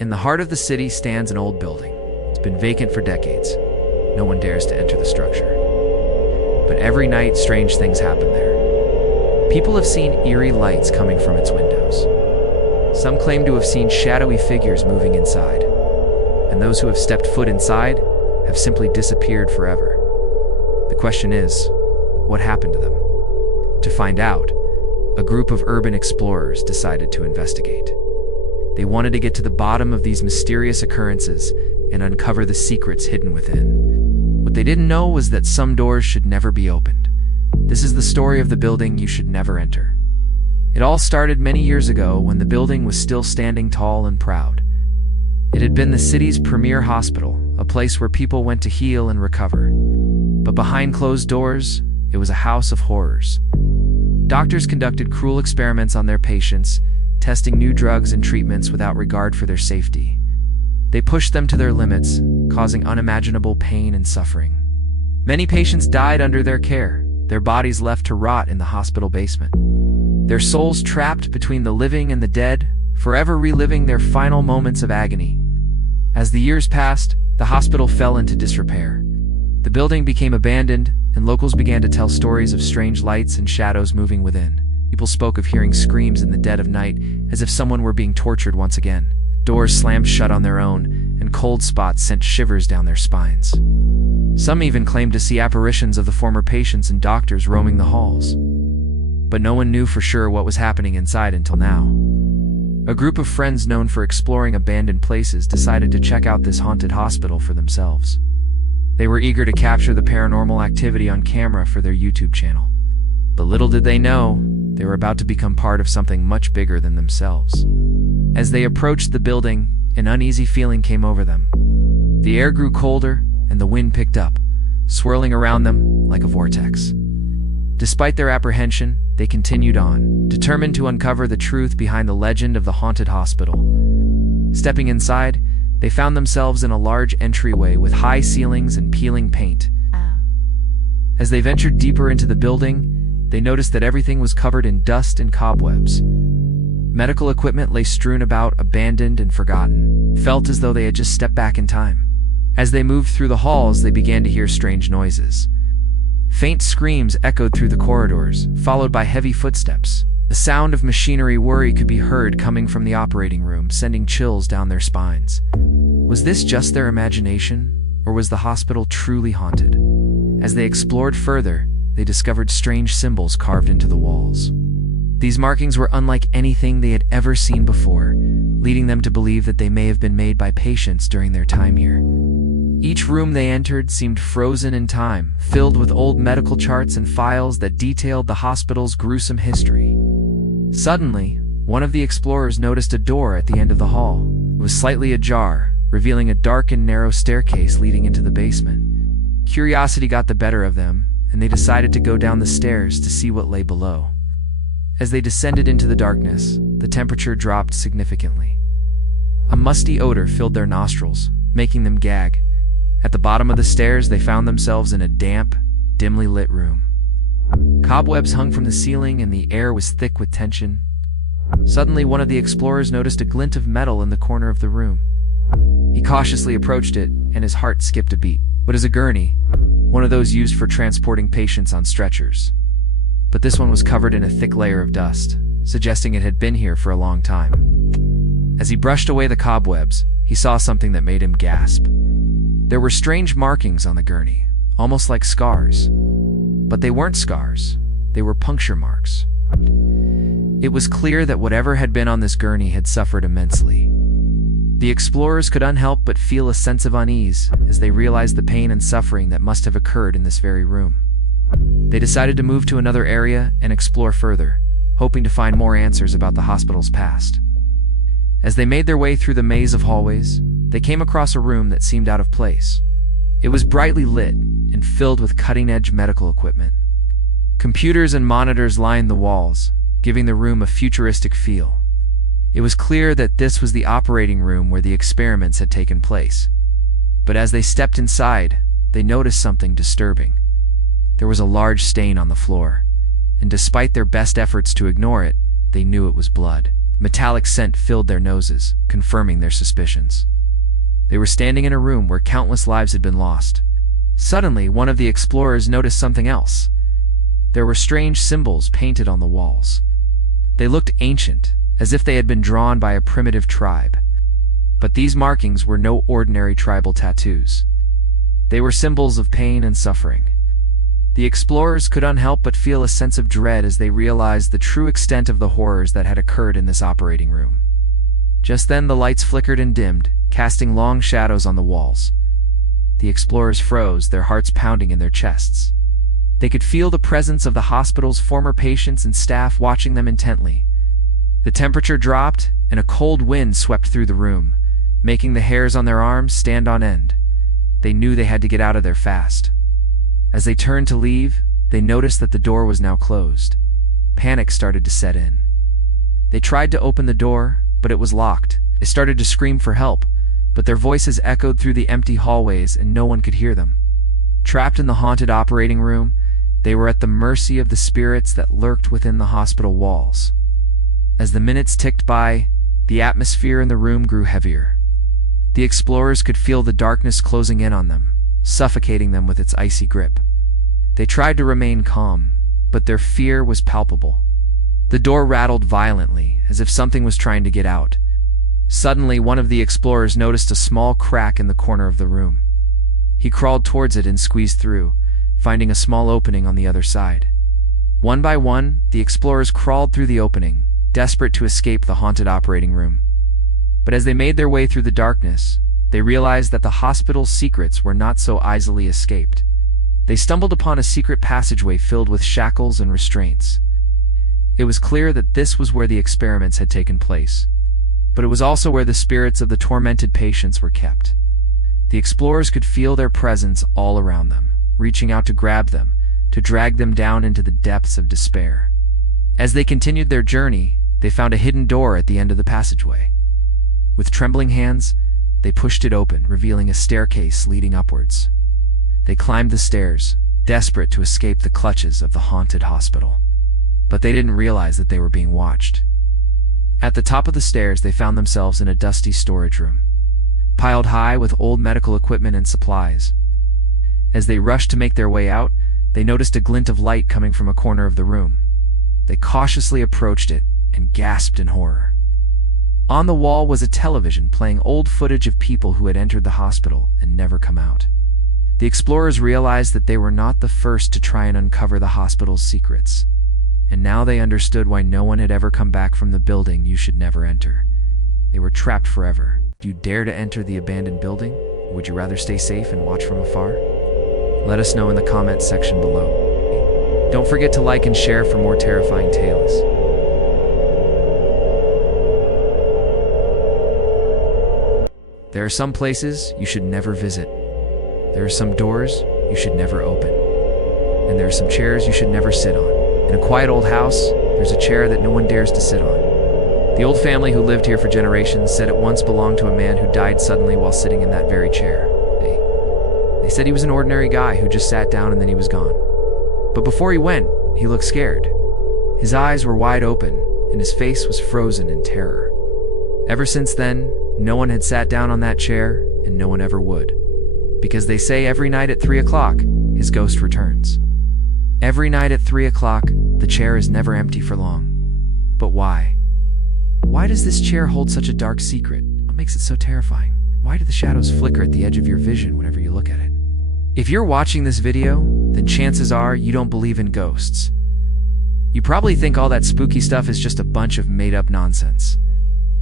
In the heart of the city stands an old building. It's been vacant for decades. No one dares to enter the structure. But every night, strange things happen there. People have seen eerie lights coming from its windows. Some claim to have seen shadowy figures moving inside. And those who have stepped foot inside have simply disappeared forever. The question is, what happened to them? To find out, a group of urban explorers decided to investigate. They wanted to get to the bottom of these mysterious occurrences and uncover the secrets hidden within. What they didn't know was that some doors should never be opened. This is the story of the building you should never enter. It all started many years ago when the building was still standing tall and proud. It had been the city's premier hospital, a place where people went to heal and recover. But behind closed doors, it was a house of horrors. Doctors conducted cruel experiments on their patients, testing new drugs and treatments without regard for their safety. They pushed them to their limits, causing unimaginable pain and suffering. Many patients died under their care, their bodies left to rot in the hospital basement. Their souls trapped between the living and the dead, forever reliving their final moments of agony. As the years passed, the hospital fell into disrepair. The building became abandoned, and locals began to tell stories of strange lights and shadows moving within. People spoke of hearing screams in the dead of night, as if someone were being tortured once again. Doors slammed shut on their own, and cold spots sent shivers down their spines. Some even claimed to see apparitions of the former patients and doctors roaming the halls. But no one knew for sure what was happening inside until now. A group of friends known for exploring abandoned places decided to check out this haunted hospital for themselves. They were eager to capture the paranormal activity on camera for their YouTube channel. But little did they know, they were about to become part of something much bigger than themselves. As they approached the building, an uneasy feeling came over them. The air grew colder, and the wind picked up, swirling around them like a vortex. Despite their apprehension, they continued on, determined to uncover the truth behind the legend of the haunted hospital. Stepping inside, they found themselves in a large entryway with high ceilings and peeling paint. As they ventured deeper into the building, they noticed that everything was covered in dust and cobwebs. Medical equipment lay strewn about, abandoned and forgotten, felt as though they had just stepped back in time. As they moved through the halls, they began to hear strange noises. Faint screams echoed through the corridors, followed by heavy footsteps. The sound of machinery whirring could be heard coming from the operating room, sending chills down their spines. Was this just their imagination, or was the hospital truly haunted? As they explored further, they discovered strange symbols carved into the walls. These markings were unlike anything they had ever seen before, leading them to believe that they may have been made by patients during their time here. Each room they entered seemed frozen in time, filled with old medical charts and files that detailed the hospital's gruesome history. Suddenly, one of the explorers noticed a door at the end of the hall. It was slightly ajar, revealing a dark and narrow staircase leading into the basement. Curiosity got the better of them, and they decided to go down the stairs to see what lay below. As they descended into the darkness, the temperature dropped significantly. A musty odor filled their nostrils, making them gag. At the bottom of the stairs, they found themselves in a damp, dimly lit room. Cobwebs hung from the ceiling and the air was thick with tension. Suddenly, one of the explorers noticed a glint of metal in the corner of the room. He cautiously approached it, and his heart skipped a beat. It was a gurney, one of those used for transporting patients on stretchers. But this one was covered in a thick layer of dust, suggesting it had been here for a long time. As he brushed away the cobwebs, he saw something that made him gasp. There were strange markings on the gurney, almost like scars. But they weren't scars, they were puncture marks. It was clear that whatever had been on this gurney had suffered immensely. The explorers could unhelp but feel a sense of unease as they realized the pain and suffering that must have occurred in this very room. They decided to move to another area and explore further, hoping to find more answers about the hospital's past. As they made their way through the maze of hallways, they came across a room that seemed out of place. It was brightly lit and filled with cutting-edge medical equipment. Computers and monitors lined the walls, giving the room a futuristic feel. It was clear that this was the operating room where the experiments had taken place. But as they stepped inside, they noticed something disturbing. There was a large stain on the floor, and despite their best efforts to ignore it, they knew it was blood. Metallic scent filled their noses, confirming their suspicions. They were standing in a room where countless lives had been lost. Suddenly, one of the explorers noticed something else. There were strange symbols painted on the walls. They looked ancient, as if they had been drawn by a primitive tribe. But these markings were no ordinary tribal tattoos. They were symbols of pain and suffering. The explorers could unhelp but feel a sense of dread as they realized the true extent of the horrors that had occurred in this operating room. Just then the lights flickered and dimmed, casting long shadows on the walls. The explorers froze, their hearts pounding in their chests. They could feel the presence of the hospital's former patients and staff watching them intently. The temperature dropped, and a cold wind swept through the room, making the hairs on their arms stand on end. They knew they had to get out of there fast. As they turned to leave, they noticed that the door was now closed. Panic started to set in. They tried to open the door, but it was locked. They started to scream for help, but their voices echoed through the empty hallways and no one could hear them. Trapped in the haunted operating room, they were at the mercy of the spirits that lurked within the hospital walls. As the minutes ticked by, the atmosphere in the room grew heavier. The explorers could feel the darkness closing in on them, suffocating them with its icy grip. They tried to remain calm, but their fear was palpable. The door rattled violently, as if something was trying to get out. Suddenly, one of the explorers noticed a small crack in the corner of the room. He crawled towards it and squeezed through, finding a small opening on the other side. One by one, the explorers crawled through the opening, desperate to escape the haunted operating room. But as they made their way through the darkness, they realized that the hospital's secrets were not so easily escaped. They stumbled upon a secret passageway filled with shackles and restraints. It was clear that this was where the experiments had taken place, but it was also where the spirits of the tormented patients were kept. The explorers could feel their presence all around them, reaching out to grab them, to drag them down into the depths of despair. As they continued their journey, they found a hidden door at the end of the passageway. With trembling hands, they pushed it open, revealing a staircase leading upwards. They climbed the stairs, desperate to escape the clutches of the haunted hospital. But they didn't realize that they were being watched. At the top of the stairs, they found themselves in a dusty storage room, piled high with old medical equipment and supplies. As they rushed to make their way out, they noticed a glint of light coming from a corner of the room. They cautiously approached it and gasped in horror. On the wall was a television playing old footage of people who had entered the hospital and never come out. The explorers realized that they were not the first to try and uncover the hospital's secrets, and now they understood why no one had ever come back from the building you should never enter. They were trapped forever. Do you dare to enter the abandoned building? Or would you rather stay safe and watch from afar? Let us know in the comments section below. Don't forget to like and share for more terrifying tales. There are some places you should never visit. There are some doors you should never open. And there are some chairs you should never sit on. In a quiet old house, there's a chair that no one dares to sit on. The old family who lived here for generations said it once belonged to a man who died suddenly while sitting in that very chair. They said he was an ordinary guy who just sat down and then he was gone. But before he went, he looked scared. His eyes were wide open, and his face was frozen in terror. Ever since then, no one had sat down on that chair, and no one ever would. Because they say every night at 3 o'clock, his ghost returns. Every night at 3 o'clock, the chair is never empty for long. But why? Why does this chair hold such a dark secret? What makes it so terrifying? Why do the shadows flicker at the edge of your vision whenever you look at it? If you're watching this video, then chances are you don't believe in ghosts. You probably think all that spooky stuff is just a bunch of made-up nonsense.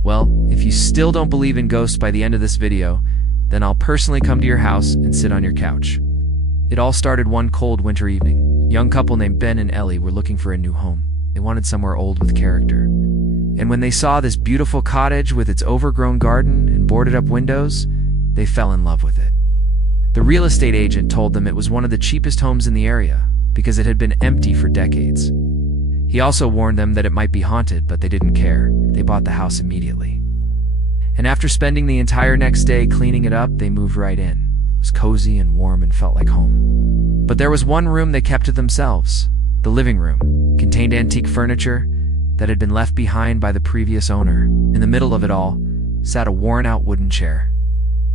Well, if you still don't believe in ghosts by the end of this video, then I'll personally come to your house and sit on your couch. It all started one cold winter evening. A young couple named Ben and Ellie were looking for a new home. They wanted somewhere old with character. And when they saw this beautiful cottage with its overgrown garden and boarded-up windows, they fell in love with it. The real estate agent told them it was one of the cheapest homes in the area because it had been empty for decades. He also warned them that it might be haunted, but they didn't care. They bought the house immediately. And after spending the entire next day cleaning it up, they moved right in. It was cozy and warm and felt like home. But there was one room they kept to themselves. The living room contained antique furniture, that had been left behind by the previous owner. In the middle of it all sat a worn-out wooden chair.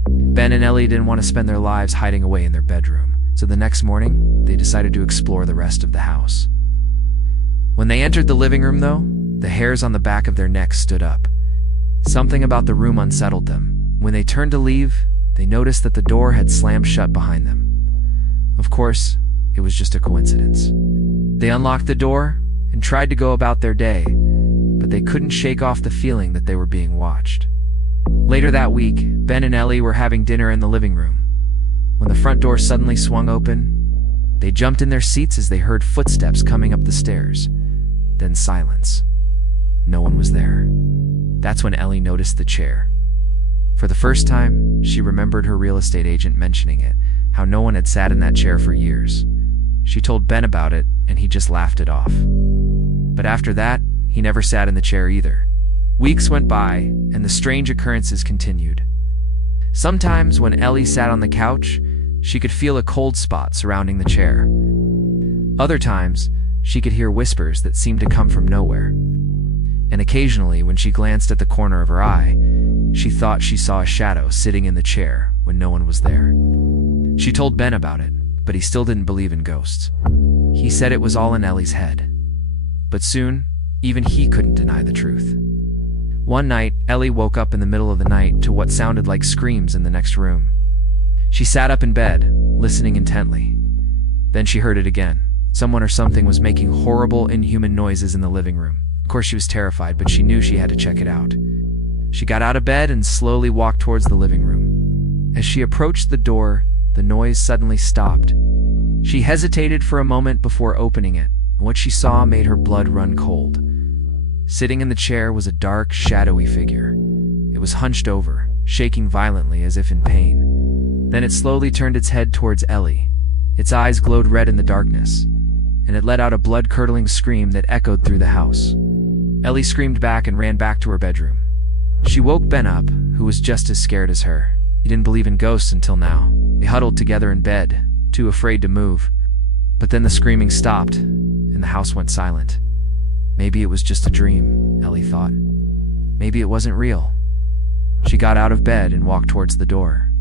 Ben and Ellie didn't want to spend their lives hiding away in their bedroom, so the next morning, they decided to explore the rest of the house. When they entered the living room, though, the hairs on the back of their necks stood up. Something about the room unsettled them. When they turned to leave, they noticed that the door had slammed shut behind them. Of course, it was just a coincidence. They unlocked the door and tried to go about their day, but they couldn't shake off the feeling that they were being watched. Later that week, Ben and Ellie were having dinner in the living room. When the front door suddenly swung open, they jumped in their seats as they heard footsteps coming up the stairs. Then silence. No one was there. That's when Ellie noticed the chair. For the first time, she remembered her real estate agent mentioning it, how no one had sat in that chair for years. She told Ben about it, and he just laughed it off. But after that, he never sat in the chair either. Weeks went by, and the strange occurrences continued. Sometimes when Ellie sat on the couch, she could feel a cold spot surrounding the chair. Other times, she could hear whispers that seemed to come from nowhere. And occasionally, when she glanced at the corner of her eye, she thought she saw a shadow sitting in the chair when no one was there. She told Ben about it, but he still didn't believe in ghosts. He said it was all in Ellie's head. But soon, even he couldn't deny the truth. One night, Ellie woke up in the middle of the night to what sounded like screams in the next room. She sat up in bed, listening intently. Then she heard it again. Someone or something was making horrible, inhuman noises in the living room. Of course, she was terrified, but she knew she had to check it out. She got out of bed and slowly walked towards the living room. As she approached the door, the noise suddenly stopped. She hesitated for a moment before opening it, and what she saw made her blood run cold. Sitting in the chair was a dark, shadowy figure. It was hunched over, shaking violently as if in pain. Then it slowly turned its head towards Ellie. Its eyes glowed red in the darkness, and it let out a blood-curdling scream that echoed through the house. Ellie screamed back and ran back to her bedroom. She woke Ben up, who was just as scared as her. He didn't believe in ghosts until now. They huddled together in bed, too afraid to move. But then the screaming stopped, and the house went silent. Maybe it was just a dream, Ellie thought. Maybe it wasn't real. She got out of bed and walked towards the door.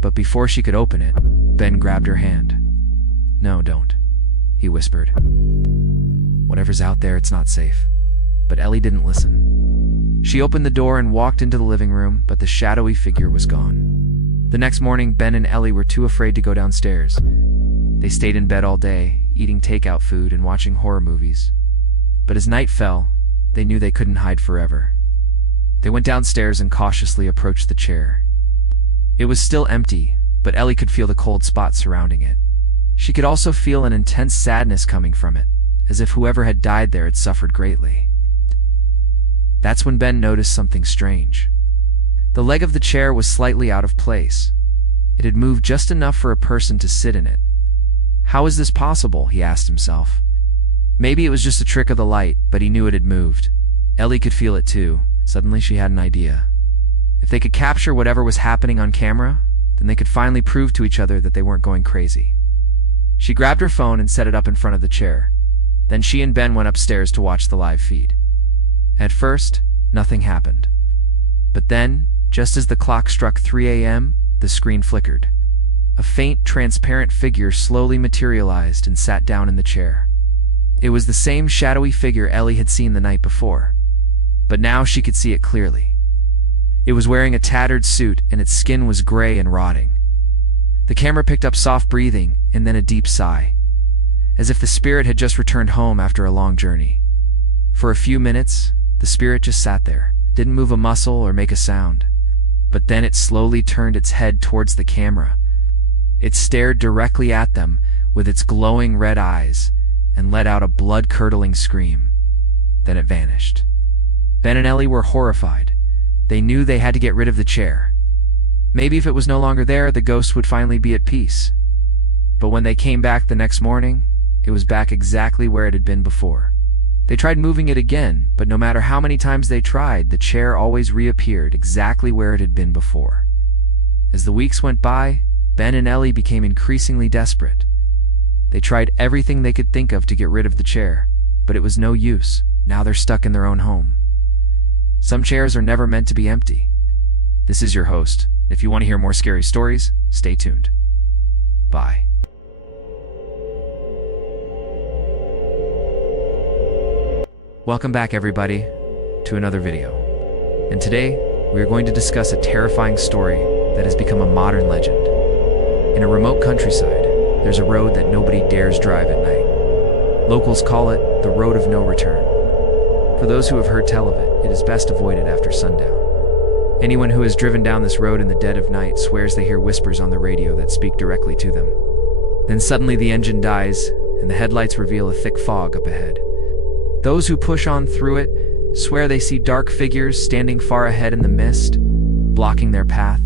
But before she could open it, Ben grabbed her hand. "No, don't," he whispered. "Whatever's out there, it's not safe." But Ellie didn't listen. She opened the door and walked into the living room, but the shadowy figure was gone. The next morning, Ben and Ellie were too afraid to go downstairs. They stayed in bed all day, eating takeout food and watching horror movies. But as night fell, they knew they couldn't hide forever. They went downstairs and cautiously approached the chair. It was still empty, but Ellie could feel the cold spot surrounding it. She could also feel an intense sadness coming from it, as if whoever had died there had suffered greatly. That's when Ben noticed something strange. The leg of the chair was slightly out of place. It had moved just enough for a person to sit in it. How is this possible, he asked himself. Maybe it was just a trick of the light, but he knew it had moved. Ellie could feel it too. Suddenly she had an idea. If they could capture whatever was happening on camera, then they could finally prove to each other that they weren't going crazy. She grabbed her phone and set it up in front of the chair. Then she and Ben went upstairs to watch the live feed. At first, nothing happened. But then, just as the clock struck 3 a.m., the screen flickered. A faint, transparent figure slowly materialized and sat down in the chair. It was the same shadowy figure Ellie had seen the night before, but now she could see it clearly. It was wearing a tattered suit, and its skin was gray and rotting. The camera picked up soft breathing and then a deep sigh, as if the spirit had just returned home after a long journey. For a few minutes, the spirit just sat there, didn't move a muscle or make a sound. But then it slowly turned its head towards the camera. It stared directly at them with its glowing red eyes and let out a blood-curdling scream. Then it vanished. Ben and Ellie were horrified. They knew they had to get rid of the chair. Maybe if it was no longer there, the ghost would finally be at peace. But when they came back the next morning, it was back exactly where it had been before. They tried moving it again, but no matter how many times they tried, the chair always reappeared exactly where it had been before. As the weeks went by, Ben and Ellie became increasingly desperate. They tried everything they could think of to get rid of the chair, but it was no use. Now they're stuck in their own home. Some chairs are never meant to be empty. This is your host. If you want to hear more scary stories, stay tuned. Bye. Welcome back, everybody, to another video. And today, we are going to discuss a terrifying story that has become a modern legend. In a remote countryside, there's a road that nobody dares drive at night. Locals call it the Road of No Return. For those who have heard tell of it, it is best avoided after sundown. Anyone who has driven down this road in the dead of night swears they hear whispers on the radio that speak directly to them. Then suddenly the engine dies, and the headlights reveal a thick fog up ahead. Those who push on through it swear they see dark figures standing far ahead in the mist, blocking their path.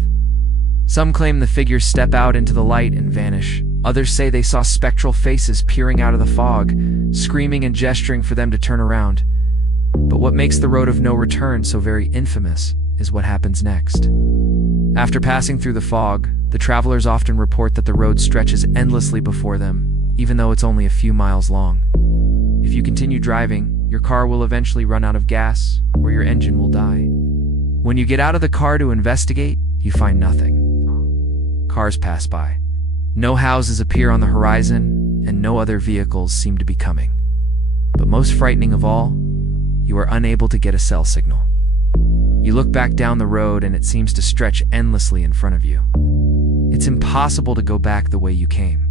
Some claim the figures step out into the light and vanish. Others say they saw spectral faces peering out of the fog, screaming and gesturing for them to turn around. But what makes the Road of No Return so very infamous is what happens next. After passing through the fog, the travelers often report that the road stretches endlessly before them, even though it's only a few miles long. If you continue driving, your car will eventually run out of gas, or your engine will die. When you get out of the car to investigate, you find nothing. Cars pass by. No houses appear on the horizon, and no other vehicles seem to be coming. But most frightening of all, you are unable to get a cell signal. You look back down the road and it seems to stretch endlessly in front of you. It's impossible to go back the way you came.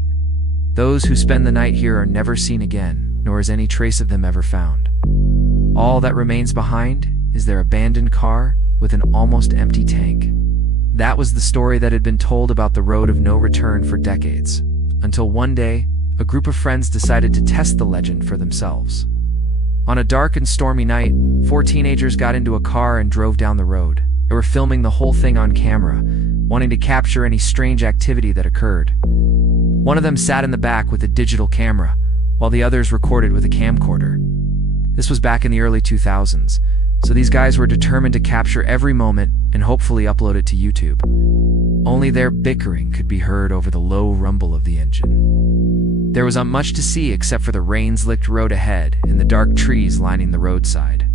Those who spend the night here are never seen again, nor is any trace of them ever found. All that remains behind is their abandoned car with an almost empty tank. That was the story that had been told about the Road of No Return for decades, until one day, a group of friends decided to test the legend for themselves. On a dark and stormy night, 4 teenagers got into a car and drove down the road. They were filming the whole thing on camera, wanting to capture any strange activity that occurred. One of them sat in the back with a digital camera, while the others recorded with a camcorder. This was back in the early 2000s, so these guys were determined to capture every moment and hopefully upload it to YouTube. Only their bickering could be heard over the low rumble of the engine. There was not much to see except for the rain-slicked road ahead and the dark trees lining the roadside.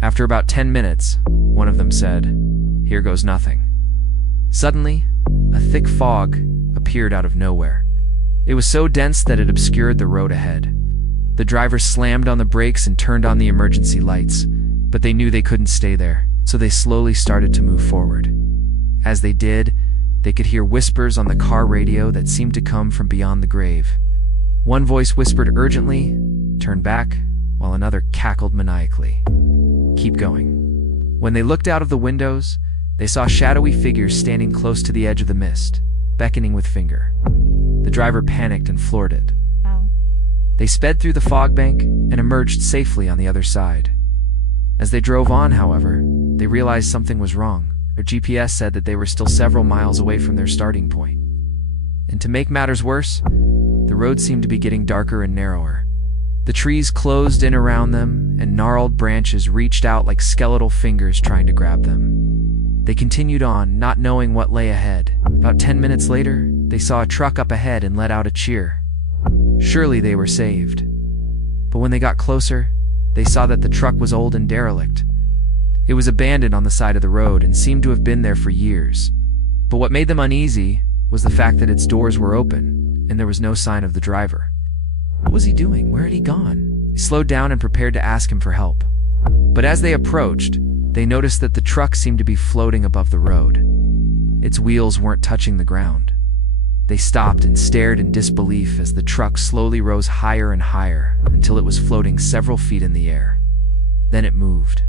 After about 10 minutes, one of them said, "Here goes nothing." Suddenly, a thick fog appeared out of nowhere. It was so dense that it obscured the road ahead. The driver slammed on the brakes and turned on the emergency lights, but they knew they couldn't stay there, so they slowly started to move forward. As they did, they could hear whispers on the car radio that seemed to come from beyond the grave. One voice whispered urgently, "Turn back," while another cackled maniacally, "Keep going." When they looked out of the windows, they saw shadowy figures standing close to the edge of the mist, beckoning with finger. The driver panicked and floored it. They sped through the fog bank and emerged safely on the other side. As they drove on, however, they realized something was wrong. Their GPS said that they were still several miles away from their starting point. And to make matters worse, the road seemed to be getting darker and narrower. The trees closed in around them, and gnarled branches reached out like skeletal fingers trying to grab them. They continued on, not knowing what lay ahead. About 10 minutes later, they saw a truck up ahead and let out a cheer. Surely they were saved. But when they got closer, they saw that the truck was old and derelict. It was abandoned on the side of the road and seemed to have been there for years. But what made them uneasy was the fact that its doors were open, and there was no sign of the driver. What was he doing? Where had he gone? They slowed down and prepared to ask him for help. But as they approached, they noticed that the truck seemed to be floating above the road. Its wheels weren't touching the ground. They stopped and stared in disbelief as the truck slowly rose higher and higher until it was floating several feet in the air. Then it moved.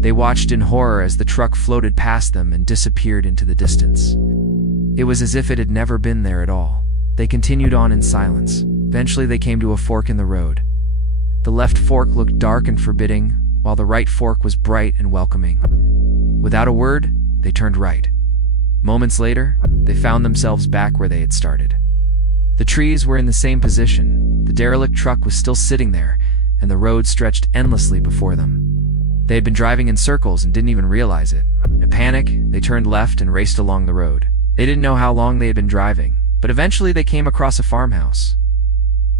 They watched in horror as the truck floated past them and disappeared into the distance. It was as if it had never been there at all. They continued on in silence. Eventually they came to a fork in the road. The left fork looked dark and forbidding, while the right fork was bright and welcoming. Without a word, they turned right. Moments later, they found themselves back where they had started. The trees were in the same position, the derelict truck was still sitting there, and the road stretched endlessly before them. They had been driving in circles and didn't even realize it. In a panic, they turned left and raced along the road. They didn't know how long they had been driving, but eventually they came across a farmhouse.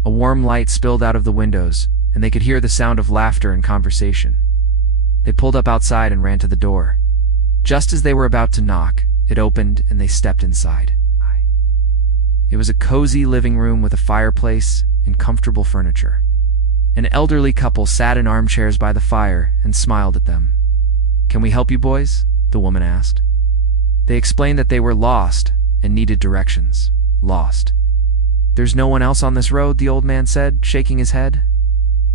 A warm light spilled out of the windows, and they could hear the sound of laughter and conversation. They pulled up outside and ran to the door. Just as they were about to knock, it opened and they stepped inside. It was a cozy living room with a fireplace and comfortable furniture. An elderly couple sat in armchairs by the fire and smiled at them. "Can we help you boys?" the woman asked. They explained that they were lost and needed directions. Lost. "There's no one else on this road," the old man said, shaking his head.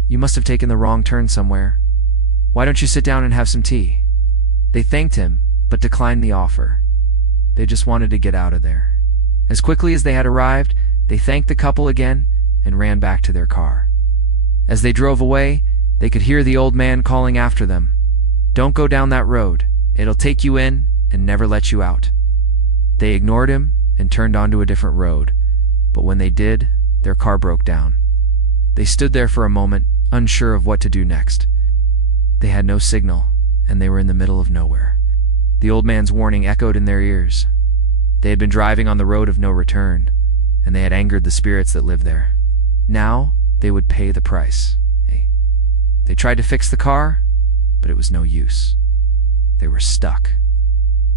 "You must have taken the wrong turn somewhere. Why don't you sit down and have some tea?" They thanked him, but declined the offer. They just wanted to get out of there. As quickly as they had arrived, they thanked the couple again and ran back to their car. As they drove away, they could hear the old man calling after them. "Don't go down that road. It'll take you in and never let you out." They ignored him and turned onto a different road, but when they did, their car broke down. They stood there for a moment, unsure of what to do next. They had no signal, and they were in the middle of nowhere. The old man's warning echoed in their ears. They had been driving on the road of no return, and they had angered the spirits that lived there. Now, they would pay the price. They tried to fix the car, but it was no use. They were stuck.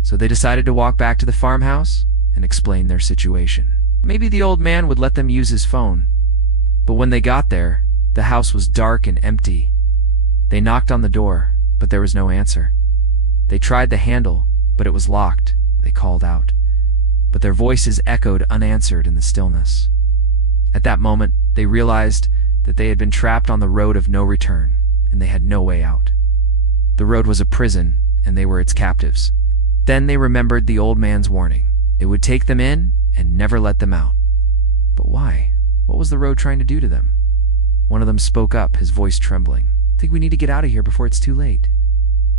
So they decided to walk back to the farmhouse and explain their situation. Maybe the old man would let them use his phone. But when they got there, the house was dark and empty. They knocked on the door, but there was no answer. They tried the handle, but it was locked. They called out, but their voices echoed unanswered in the stillness. At that moment, they realized that they had been trapped on the road of no return, and they had no way out. The road was a prison, and they were its captives. Then they remembered the old man's warning. It would take them in and never let them out. But why? What was the road trying to do to them? One of them spoke up, his voice trembling. "I think we need to get out of here before it's too late."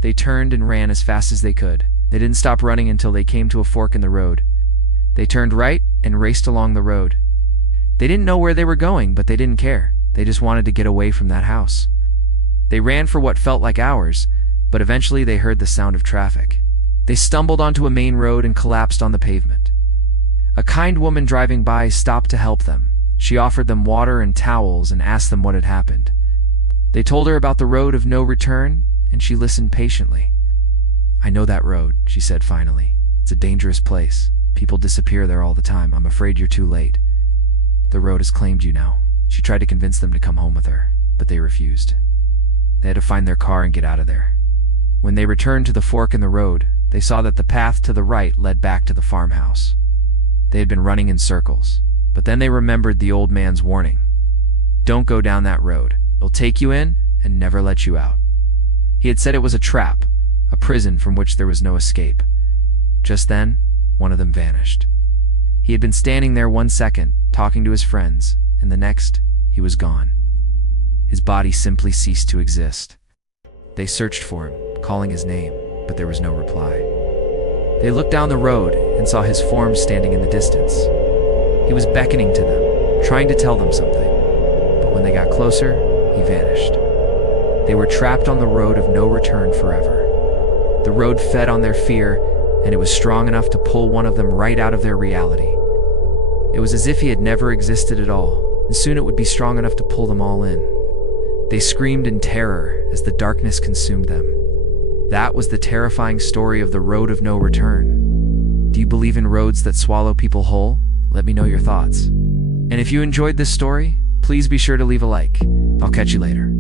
They turned and ran as fast as they could. They didn't stop running until they came to a fork in the road. They turned right and raced along the road. They didn't know where they were going, but they didn't care. They just wanted to get away from that house. They ran for what felt like hours, but eventually they heard the sound of traffic. They stumbled onto a main road and collapsed on the pavement. A kind woman driving by stopped to help them. She offered them water and towels and asked them what had happened. They told her about the road of no return, and she listened patiently. "I know that road," she said finally. "It's a dangerous place. People disappear there all the time. I'm afraid you're too late. The road has claimed you now." She tried to convince them to come home with her, but they refused. They had to find their car and get out of there. When they returned to the fork in the road, they saw that the path to the right led back to the farmhouse. They had been running in circles, but then they remembered the old man's warning. "Don't go down that road. It'll take you in and never let you out." He had said it was a trap, a prison from which there was no escape. Just then, one of them vanished. He had been standing there 1 second, talking to his friends, and the next, he was gone. His body simply ceased to exist. They searched for him, calling his name, but there was no reply. They looked down the road and saw his form standing in the distance. He was beckoning to them, trying to tell them something. But when they got closer, he vanished. They were trapped on the road of no return forever. The road fed on their fear, and it was strong enough to pull one of them right out of their reality. It was as if he had never existed at all, and soon it would be strong enough to pull them all in. They screamed in terror as the darkness consumed them. That was the terrifying story of the road of no return. Do you believe in roads that swallow people whole? Let me know your thoughts. And if you enjoyed this story, please be sure to leave a like. I'll catch you later.